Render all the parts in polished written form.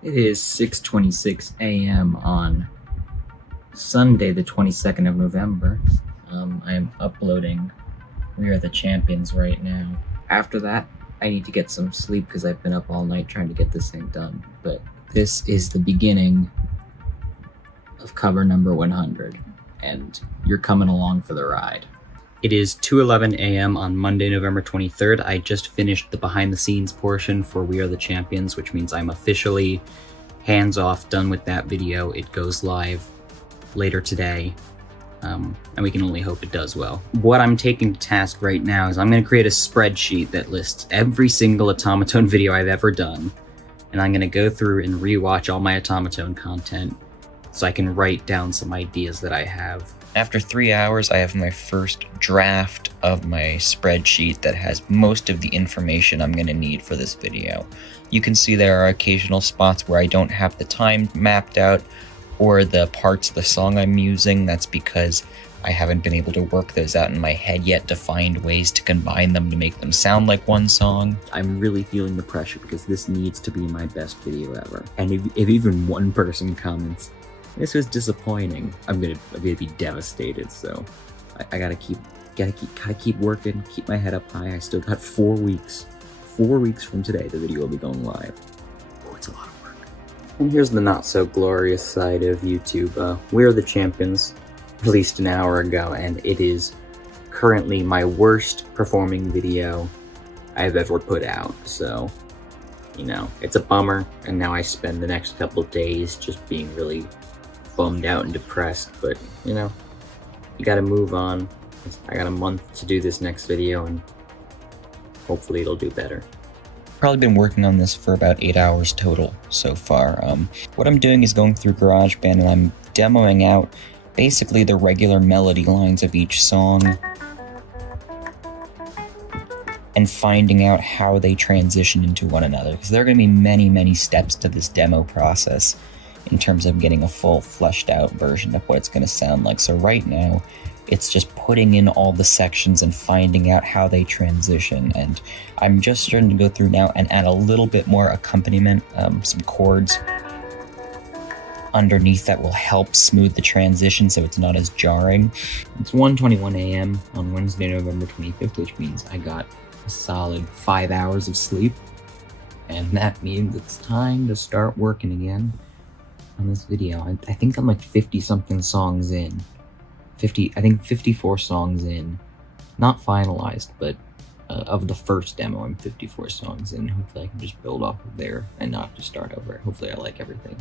It is 6:26 a.m. on Sunday, the 22nd of November. I am uploading We Are the Champions right now. After that, I need to get some sleep because I've been up all night trying to get this thing done. But this is the beginning of cover number 100, and you're coming along for the ride. It is 2:11 a.m. on Monday, November 23rd. I just finished the behind-the-scenes portion for We Are the Champions, which means I'm officially hands-off, done with that video. It goes live later today, and we can only hope it does well. What I'm taking to task right now is I'm going to create a spreadsheet that lists every single Otamatone video I've ever done, and I'm going to go through and rewatch all my Otamatone content so I can write down some ideas that I have. After 3 hours, I have my first draft of my spreadsheet that has most of the information I'm going to need for this video. You can see there are occasional spots where I don't have the time mapped out or the parts of the song I'm using. That's because I haven't been able to work those out in my head yet to find ways to combine them to make them sound like one song. I'm really feeling the pressure because this needs to be my best video ever. And if even one person comments, "This was disappointing," I'm gonna be devastated. So I gotta keep working, keep my head up high. I still got 4 weeks. 4 weeks from today, the video will be going live. Oh, it's a lot of work. And here's the not so glorious side of YouTube. We Are the Champions released an hour ago, and it is currently my worst performing video I've ever put out. So, you know, it's a bummer. And now I spend the next couple of days just being really bummed out and depressed, but you know, you gotta move on. I got a month to do this next video and hopefully it'll do better. Probably been working on this for about 8 hours total so far. What I'm doing is going through GarageBand and I'm demoing out basically the regular melody lines of each song and finding out how they transition into one another, because there are going to be many steps to this demo process in terms of getting a full fleshed out version of what it's going to sound like. So right now, it's just putting in all the sections and finding out how they transition. And I'm just starting to go through now and add a little bit more accompaniment, some chords underneath that will help smooth the transition so it's not as jarring. It's 1:21 a.m. on Wednesday, November 25th, which means I got a solid 5 hours of sleep. And that means it's time to start working again on this video. I think I'm like 50 something songs in. I think 54 songs in. Not finalized, but of the first demo, I'm 54 songs in. Hopefully I can just build off of there and not just start over. Hopefully I like everything.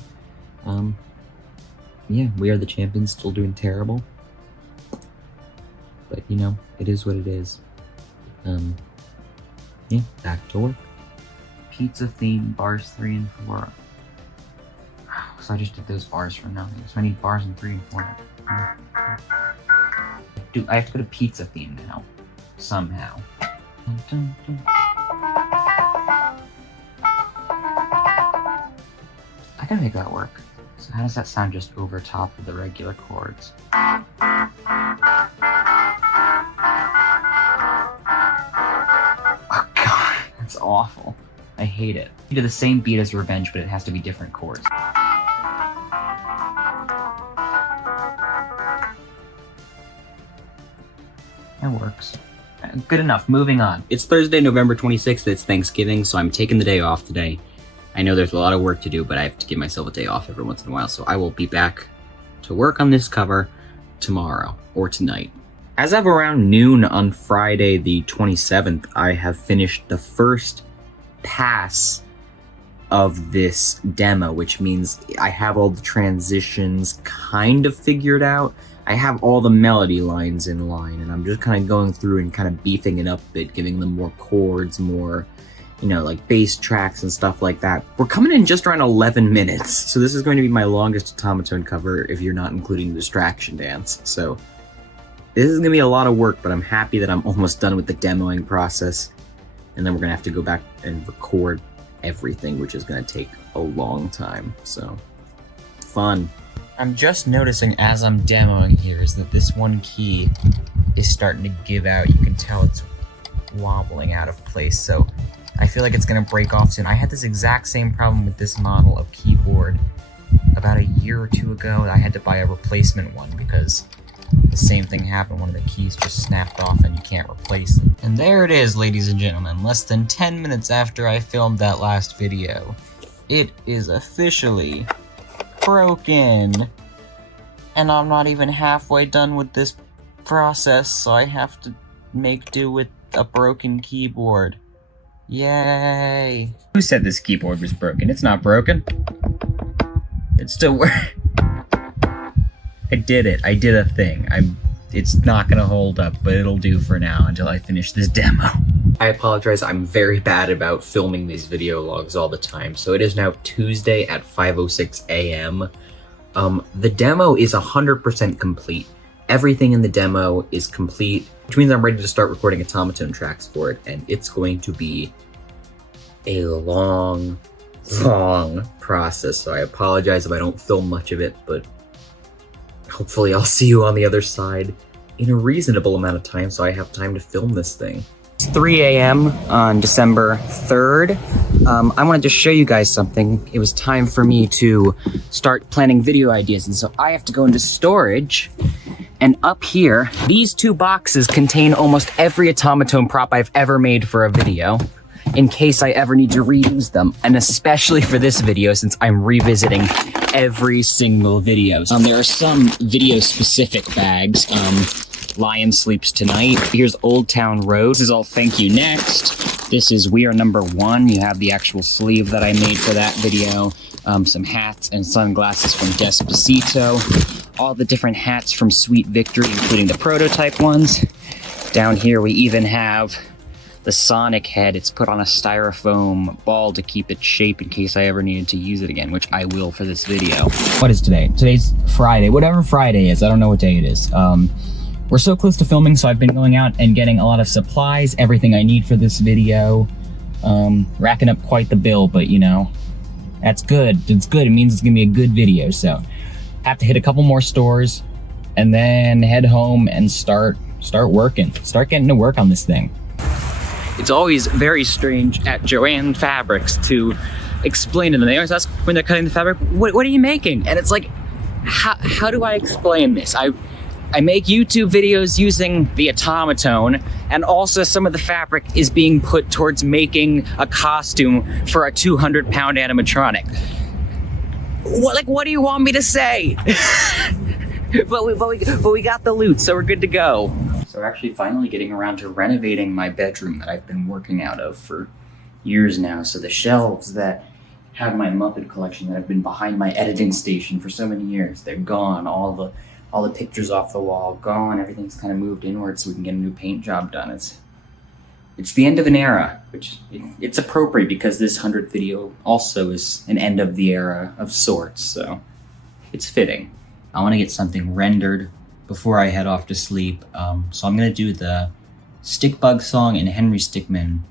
Yeah, We Are the Champions, still doing terrible. But you know, it is what it is. Yeah, back to work. Pizza theme, bars 3 and 4. So I just did those bars for nothing. So I need bars in 3 and 4 now. Dude, I have to go to pizza theme now. Somehow. Dun, dun, dun. I can make that work. So how does that sound just over top of the regular chords? Oh god, that's awful. I hate it. You do the same beat as Revenge, but it has to be different chords. That works. Good enough, moving on. It's Thursday, November 26th, it's Thanksgiving, so I'm taking the day off today. I know there's a lot of work to do, but I have to give myself a day off every once in a while, so I will be back to work on this cover tomorrow, or tonight. As of around noon on Friday the 27th, I have finished the first pass of this demo, which means I have all the transitions kind of figured out. I have all the melody lines in line, and I'm just kind of going through and kind of beefing it up a bit, giving them more chords, more, you know, like bass tracks and stuff like that. We're coming in just around 11 minutes, so this is going to be my longest Otamatone cover if you're not including the distraction dance. So this is going to be a lot of work, but I'm happy that I'm almost done with the demoing process, and then we're going to have to go back and record everything, which is going to take a long time. So fun. I'm just noticing as I'm demoing here is that this one key is starting to give out. You can tell it's wobbling out of place. So I feel like it's gonna break off soon. I had this exact same problem with this model of keyboard about a year or two ago. I had to buy a replacement one because the same thing happened. One of the keys just snapped off and you can't replace it. And there it is, ladies and gentlemen, less than 10 minutes after I filmed that last video. It is officially broken. And I'm not even halfway done with this process, so I have to make do with a broken keyboard. Yay! Who said this keyboard was broken? It's not broken. It still works. I did it. I did a thing. It's not gonna hold up, but it'll do for now until I finish this demo. I apologize, I'm very bad about filming these video logs all the time. So it is now Tuesday at 5:06 a.m. The demo is 100% complete. Everything in the demo is complete, which means I'm ready to start recording Otamatone tracks for it, and it's going to be a long process, so I apologize if I don't film much of it, but hopefully I'll see you on the other side in a reasonable amount of time so I have time to film this thing. It's 3 a.m. on December 3rd. I wanted to show you guys something. It was time for me to start planning video ideas, and so I have to go into storage. And up here, these two boxes contain almost every Otamatone prop I've ever made for a video, in case I ever need to reuse them, and especially for this video since I'm revisiting every single video. There are some video-specific bags. Lion Sleeps Tonight. Here's Old Town Road. This is all Thank You Next. This is We Are Number One. You have the actual sleeve that I made for that video. Some hats and sunglasses from Despacito. All the different hats from Sweet Victory, including the prototype ones. Down here we even have the Sonic head. It's put on a styrofoam ball to keep its shape in case I ever needed to use it again, which I will for this video. What is today? Today's Friday. Whatever Friday is, I don't know what day it is. We're so close to filming, so I've been going out and getting a lot of supplies, everything I need for this video. Racking up quite the bill, but you know, that's good. It's good. It means it's gonna be a good video, so have to hit a couple more stores and then head home and start working. Start getting to work on this thing. It's always very strange at Joann Fabrics to explain to them. They always ask when they're cutting the fabric, what are you making? And it's like, how do I explain this? I make YouTube videos using the Otamatone, and also some of the fabric is being put towards making a costume for a 200-pound animatronic. What do you want me to say? but we got the loot, so we're good to go. So we're actually finally getting around to renovating my bedroom that I've been working out of for years now. So the shelves that have my Muppet collection that have been behind my editing station for so many years, they're gone. All the pictures off the wall gone. Everything's kind of moved inward so we can get a new paint job done. It's the end of an era, which it's appropriate because this 100th video also is an end of the era of sorts, so it's fitting. I want to get something rendered before I head off to sleep, so I'm going to do the Stickbug song and Henry Stickmin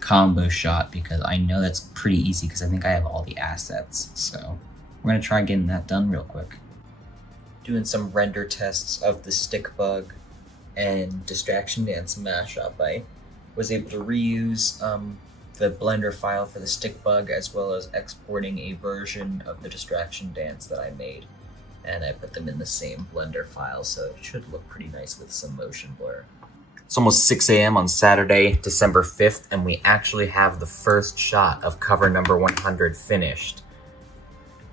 combo shot because I know that's pretty easy because I think I have all the assets, so we're going to try getting that done real quick. Doing some render tests of the Stickbug and Distraction Dance mashup. I was able to reuse the Blender file for the Stickbug as well as exporting a version of the Distraction Dance that I made. And I put them in the same Blender file, so it should look pretty nice with some motion blur. It's almost 6 a.m. on Saturday, December 5th, and we actually have the first shot of cover number 100 finished.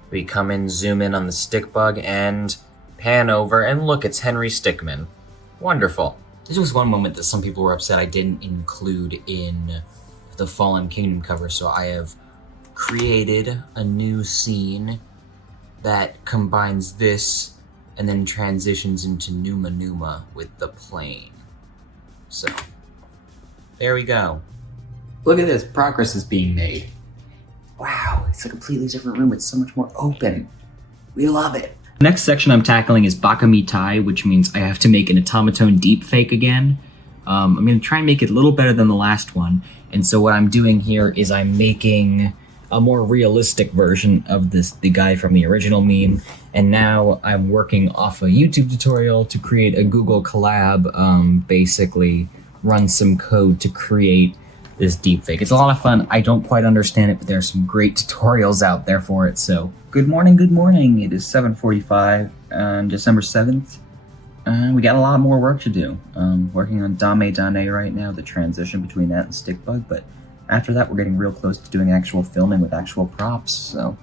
We come in, zoom in on the Stickbug, and pan over, and look, it's Henry Stickmin. Wonderful. This was one moment that some people were upset I didn't include in the Fallen Kingdom cover, so I have created a new scene that combines this and then transitions into Numa Numa with the plane. So, there we go. Look at this, progress is being made. Wow, it's a completely different room. It's so much more open. We love it. The next section I'm tackling is Bakami Tai, which means I have to make an Otamatone deepfake again. I'm going to try and make it a little better than the last one. And so what I'm doing here is I'm making a more realistic version of the guy from the original meme. And now I'm working off a YouTube tutorial to create a Google collab, basically run some code to create this deepfake. It's a lot of fun. I don't quite understand it, but there's some great tutorials out there for it. So good morning, good morning. It is 7:45 on December 7th. We got a lot more work to do. Working on Dame Dane right now, the transition between that and Stickbug, but after that we're getting real close to doing actual filming with actual props, so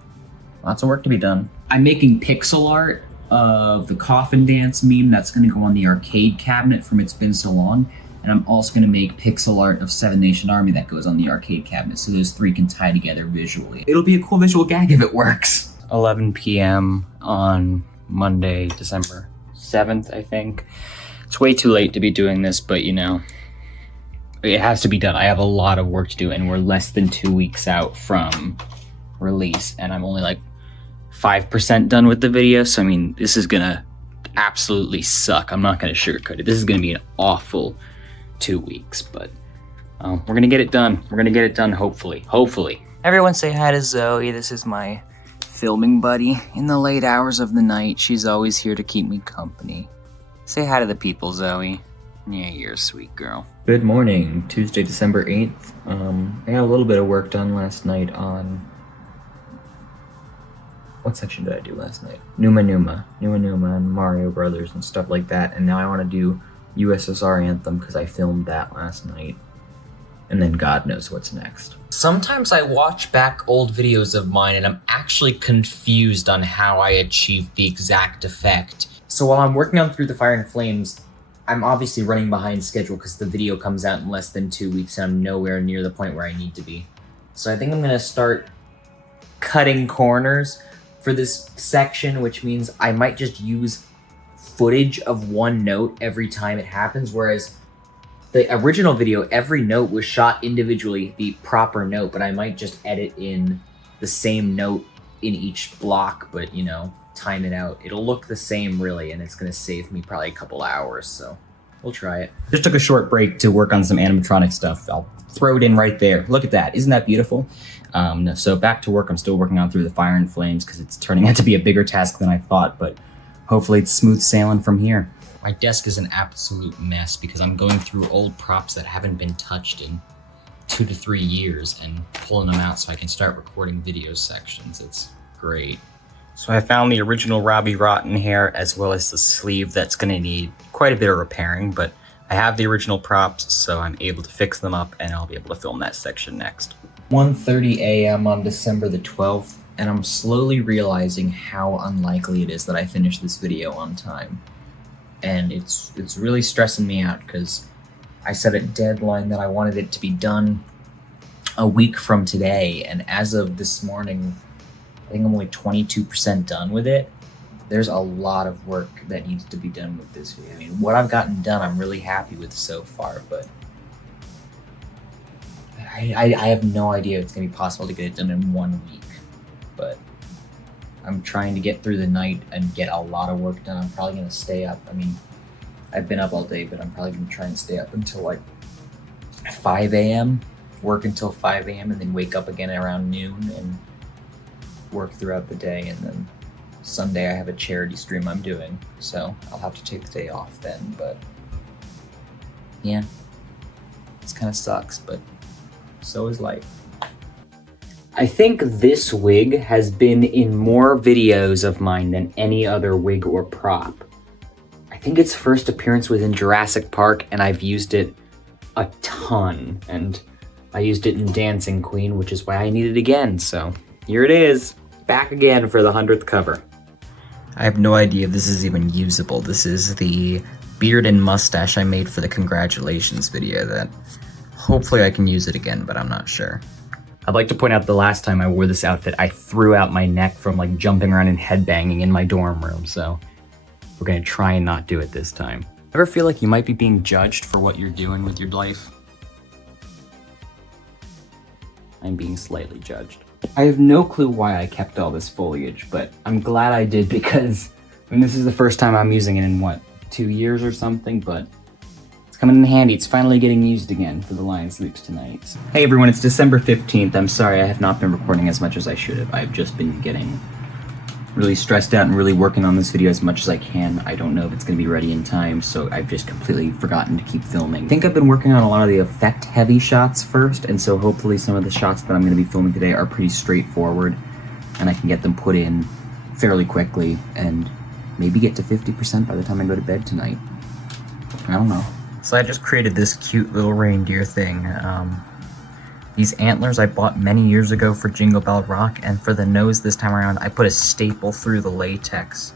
lots of work to be done. I'm making pixel art of the coffin dance meme that's going to go on the arcade cabinet from It's Been So Long, and I'm also going to make pixel art of Seven Nation Army that goes on the arcade cabinet, so those three can tie together visually. It'll be a cool visual gag if it works. 11 p.m. on Monday, December 7th, I think. It's way too late to be doing this, but you know, it has to be done. I have a lot of work to do, and we're less than 2 weeks out from release, and I'm only like 5% done with the video, so I mean, this is gonna absolutely suck. I'm not gonna sugarcoat it. This is gonna be an awful 2 weeks, but we're gonna get it done. We're gonna get it done, hopefully. Hopefully. Everyone say hi to Zoe. This is my filming buddy. In the late hours of the night, she's always here to keep me company. Say hi to the people, Zoe. Yeah, you're a sweet girl. Good morning, Tuesday, December 8th. I got a little bit of work done last night on... What section did I do last night? Numa Numa and Mario Brothers and stuff like that, and now I want to do USSR Anthem because I filmed that last night. And then God knows what's next. Sometimes I watch back old videos of mine and I'm actually confused on how I achieved the exact effect. So while I'm working on Through the Fire and Flames, I'm obviously running behind schedule because the video comes out in less than 2 weeks and I'm nowhere near the point where I need to be. So I think I'm gonna start cutting corners for this section, which means I might just use footage of one note every time it happens, whereas the original video, every note was shot individually, the proper note, but I might just edit in the same note in each block, but you know, time it out. It'll look the same really, and it's gonna save me probably a couple hours, so we'll try it. Just took a short break to work on some animatronic stuff. I'll throw it in right there. Look at that, isn't that beautiful? So back to work. I'm still working on Through the Fire and Flames because it's turning out to be a bigger task than I thought, but hopefully it's smooth sailing from here. My desk is an absolute mess because I'm going through old props that haven't been touched in 2 to 3 years and pulling them out so I can start recording video sections. It's great. So I found the original Robbie Rotten hair as well as the sleeve that's gonna need quite a bit of repairing, but I have the original props, so I'm able to fix them up and I'll be able to film that section next. 1:30 a.m. on December the 12th, and I'm slowly realizing how unlikely it is that I finish this video on time. And it's really stressing me out because I set a deadline that I wanted it to be done a week from today, and as of this morning, I think I'm only 22% done with it. There's a lot of work that needs to be done with this video. I mean, what I've gotten done, I'm really happy with so far, but I have no idea if it's gonna be possible to get it done in 1 week. But I'm trying to get through the night and get a lot of work done. I'm probably gonna stay up. I mean, I've been up all day, but I'm probably gonna try and stay up until like 5 a.m., work until 5 a.m., and then wake up again around noon and work throughout the day. And then Sunday I have a charity stream I'm doing, so I'll have to take the day off then, but yeah, it kind of sucks, but so is life. I think this wig has been in more videos of mine than any other wig or prop. I think its first appearance was in Jurassic Park, and I've used it a ton, and I used it in Dancing Queen, which is why I need it again, so here it is, back again for the 100th cover. I have no idea if this is even usable. This is the beard and mustache I made for the congratulations video that hopefully I can use it again, but I'm not sure. I'd like to point out the last time I wore this outfit, I threw out my neck from like jumping around and headbanging in my dorm room, so we're gonna try and not do it this time. Ever feel like you might be being judged for what you're doing with your life? I'm being slightly judged. I have no clue why I kept all this foliage, but I'm glad I did because, I mean, this is the first time I'm using it in, what, 2 years or something, but it's coming in handy. It's finally getting used again for the Lion Sleeps Tonight. Hey everyone, it's December 15th. I'm sorry I have not been recording as much as I should have. I've just been getting really stressed out and really working on this video as much as I can. I don't know if it's gonna be ready in time, so I've just completely forgotten to keep filming. I think I've been working on a lot of the effect heavy shots first, and so hopefully some of the shots that I'm gonna be filming today are pretty straightforward, and I can get them put in fairly quickly and maybe get to 50% by the time I go to bed tonight. I don't know. So I just created this cute little reindeer thing. These antlers I bought many years ago for Jingle Bell Rock, and for the nose this time around, I put a staple through the latex.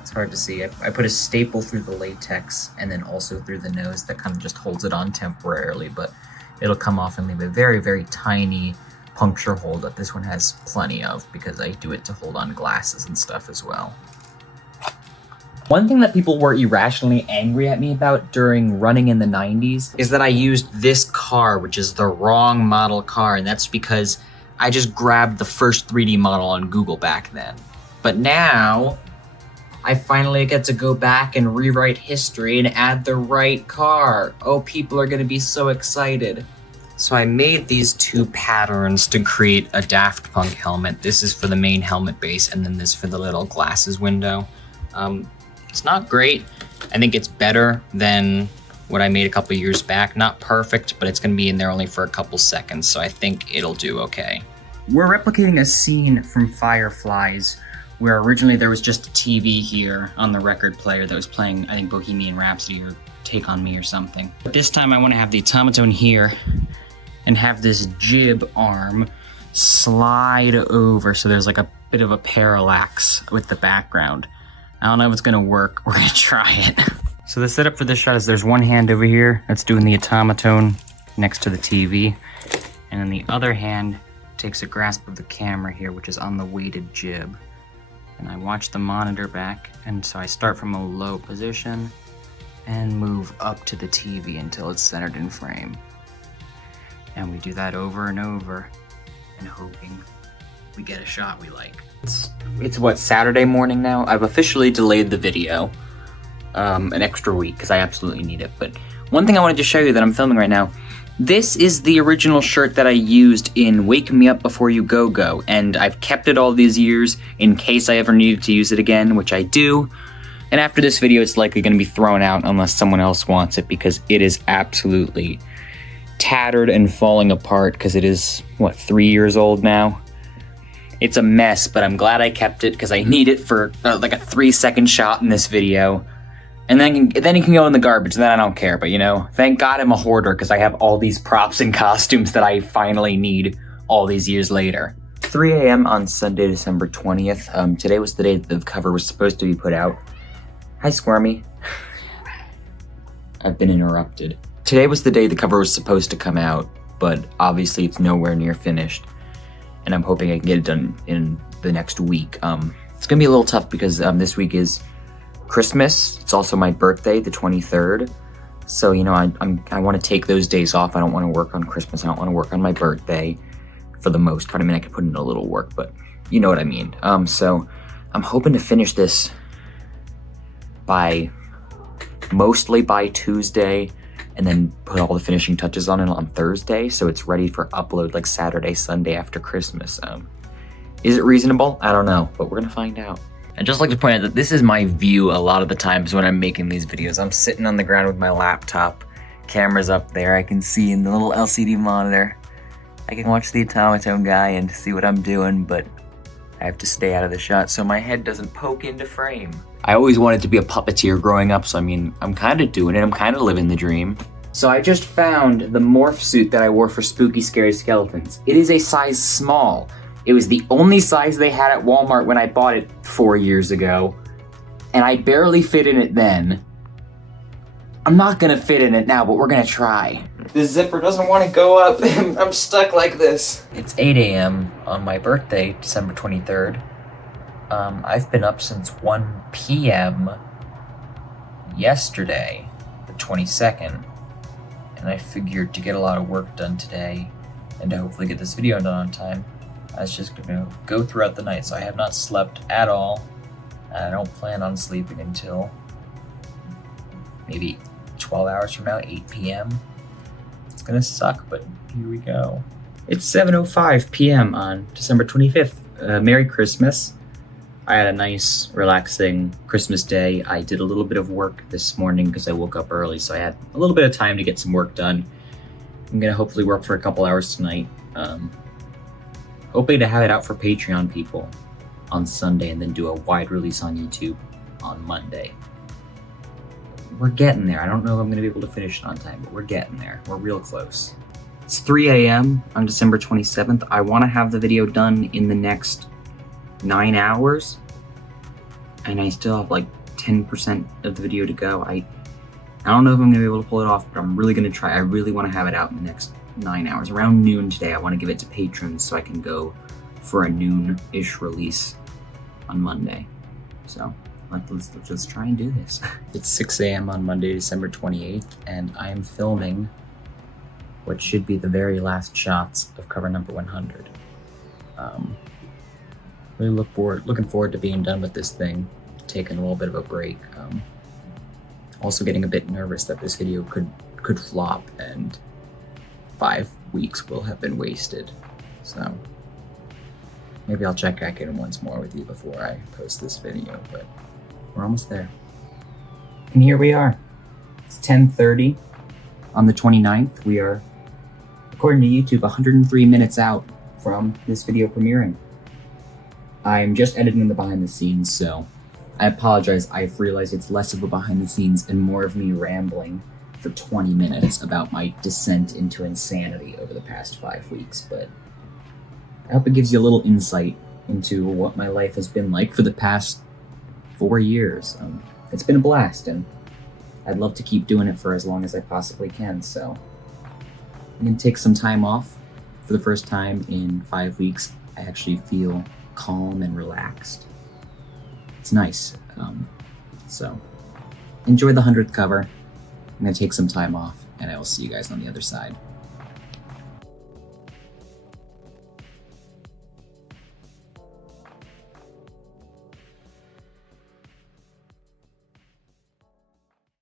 It's hard to see. I put a staple through the latex and then also through the nose that kind of just holds it on temporarily, but it'll come off and leave a very, very tiny puncture hole that this one has plenty of because I do it to hold on glasses and stuff as well. One thing that people were irrationally angry at me about during running in the 90s is that I used this car, which is the wrong model car, and that's because I just grabbed the first 3D model on Google back then. But now, I finally get to go back and rewrite history and add the right car. Oh, people are gonna be so excited. So I made these two patterns to create a Daft Punk helmet. This is for the main helmet base, and then this for the little glasses window. It's not great. I think it's better than what I made a couple years back. Not perfect, but it's gonna be in there only for a couple seconds, so I think it'll do okay. We're replicating a scene from Fireflies, where originally there was just a TV here on the record player that was playing, I think, Bohemian Rhapsody or Take On Me or something. But this time I wanna have the Otamatone here and have this jib arm slide over so there's like a bit of a parallax with the background. I don't know if it's gonna work. We're gonna try it. So the setup for this shot is there's one hand over here that's doing the Otamatone next to the TV, and then the other hand takes a grasp of the camera here, which is on the weighted jib. And I watch the monitor back, and so I start from a low position and move up to the TV until it's centered in frame. And we do that over and over, and hoping we get a shot we like. It's what, Saturday morning now? I've officially delayed the video an extra week because I absolutely need it. But one thing I wanted to show you that I'm filming right now, this is the original shirt that I used in Wake Me Up Before You Go Go, and I've kept it all these years in case I ever needed to use it again, which I do. And after this video, it's likely going to be thrown out unless someone else wants it because it is absolutely tattered and falling apart because it is, what, 3 years old now? It's a mess, but I'm glad I kept it because I need it for like a 3-second shot in this video. And then it can go in the garbage, then I don't care. But you know, thank God I'm a hoarder because I have all these props and costumes that I finally need all these years later. 3 a.m. on Sunday, December 20th. Today was the day that the cover was supposed to be put out. Hi, Squirmy. I've been interrupted. Today was the day the cover was supposed to come out, but obviously it's nowhere near finished. And I'm hoping I can get it done in the next week. It's gonna be a little tough because this week is Christmas. It's also my birthday, the 23rd. So, you know, I wanna take those days off. I don't wanna work on Christmas. I don't wanna work on my birthday for the most part. I mean, I could put in a little work, but you know what I mean. So I'm hoping to finish this mostly by Tuesday, and then put all the finishing touches on it on Thursday, so it's ready for upload like Saturday, Sunday after Christmas. Is it reasonable? I don't know, but we're gonna find out. I'd just like to point out that this is my view a lot of the times when I'm making these videos. I'm sitting on the ground with my laptop, camera's up there, I can see in the little LCD monitor. I can watch the Otamatone guy and see what I'm doing, but I have to stay out of the shot so my head doesn't poke into frame. I always wanted to be a puppeteer growing up, so I mean, I'm kind of doing it, I'm kind of living the dream. So I just found the morph suit that I wore for Spooky Scary Skeletons. It is a size small. It was the only size they had at Walmart when I bought it 4 years ago, and I barely fit in it then. I'm not gonna fit in it now, but we're gonna try. The zipper doesn't want to go up. I'm stuck like this. It's 8 a.m. on my birthday, December 23rd. I've been up since 1 p.m. yesterday, the 22nd, and I figured to get a lot of work done today and to hopefully get this video done on time, I was just gonna go throughout the night. So I have not slept at all, and I don't plan on sleeping until maybe 12 hours from now, 8 p.m. It's gonna suck, but here we go. It's 7:05 p.m. on December 25th. Merry Christmas. I had a nice, relaxing Christmas day. I did a little bit of work this morning because I woke up early, so I had a little bit of time to get some work done. I'm gonna hopefully work for a couple hours tonight. Hoping to have it out for Patreon people on Sunday and then do a wide release on YouTube on Monday. We're getting there. I don't know if I'm gonna be able to finish it on time, but we're getting there. We're real close. It's 3 a.m. on December 27th. I want to have the video done in the next 9 hours, and I still have like 10% of the video to go. I don't know if I'm gonna be able to pull it off, but I'm really gonna try. I really want to have it out in the next 9 hours. Around noon today, I want to give it to patrons so I can go for a noon-ish release on Monday. So let's just try and do this. It's 6 a.m. on Monday, December 28th, and I am filming what should be the very last shots of cover number 100. Really looking forward to being done with this thing, taking a little bit of a break. Also getting a bit nervous that this video could flop and 5 weeks will have been wasted. So maybe I'll check back in once more with you before I post this video, but we're almost there. And here we are. It's 10:30 on the 29th. We are, according to YouTube, 103 minutes out from this video premiering. I'm just editing the behind the scenes, so I apologize. I've realized it's less of a behind the scenes and more of me rambling for 20 minutes about my descent into insanity over the past 5 weeks, but I hope it gives you a little insight into what my life has been like for the past 4 years. It's been a blast, and I'd love to keep doing it for as long as I possibly can, so I'm gonna take some time off. For the first time in 5 weeks, I actually feel calm and relaxed. It's nice. So enjoy the 100th cover. I'm gonna take some time off, and I will see you guys on the other side.